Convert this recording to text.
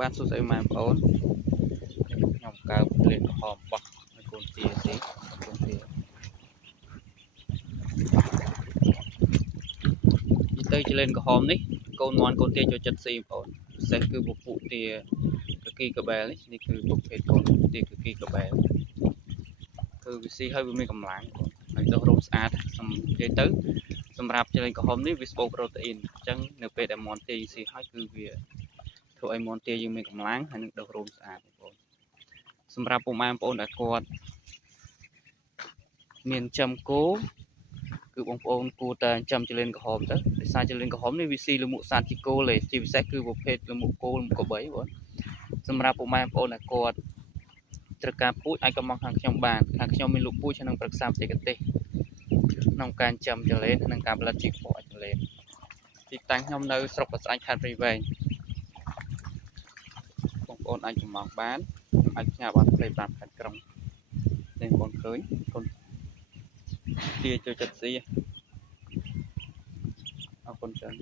បានសួស្តីម៉ែបងប្អូនខ្ញុំកើបលេងក្រហមបោះនៅកូនទាស៊ីកូនទានិយាយទៅចលេនក្រហមនេះកូនមន់កូនទាចូលចិត្តស៊ីបងប្អូនពិសេសគឺពពួកទាកគីកបែលនេះគឺប្រភេទកូនទាកគីកបែលគឺវាស៊ីហើយវាមានកម្លាំងហើយដុះរោមស្អាតនិយាយទៅសម្រាប់ចលេនក្រហមនេះវាស្បូរប្រូតេអ៊ីនអញ្ចឹងនៅពេលដែលមន់ទាស៊ីហើយគឺវាធ្វើឲ្យមន់ទាយើងមានកម្លាំងហើយនឹងដុះរោមស្អាតបងប្អូនសម្រាប់ពុកម៉ែបងប្អូនដែលគាត់មានចំគោគឺបងប្អូនគួរតែចំចលេនក្រហមទៅដោយសារចលេនក្រហមនេះវាស៊ីលមួកសត្វជាគោលេជាពិសេសគឺប្រភេទលមួកគោលមួកក្របីបងសម្រាប់ពុកម៉ែបងប្អូនដែលគាត់ត្រូវការពូជអាចកំងខាងខ្ញុំបានខាងខ្ញុំមានលក់ពូជហើយនឹងប្រឹក្សាបច្ចេកទេសក្នុងការចំចលេននិងការផលិតជីខ្ពស់ចលេនទីតាំងខ្ញុំនៅស្រុកបាស្អាតខេត្តព្រៃវែងបងប្អូនអាចកំងបានខ្ញុំអាចផ្ញើបានផ្លេ5ខេត្តក្រុងនេះបងប្អូនឃើញកូនទាចូលចិត្តស៊ីអរគុណច្រើន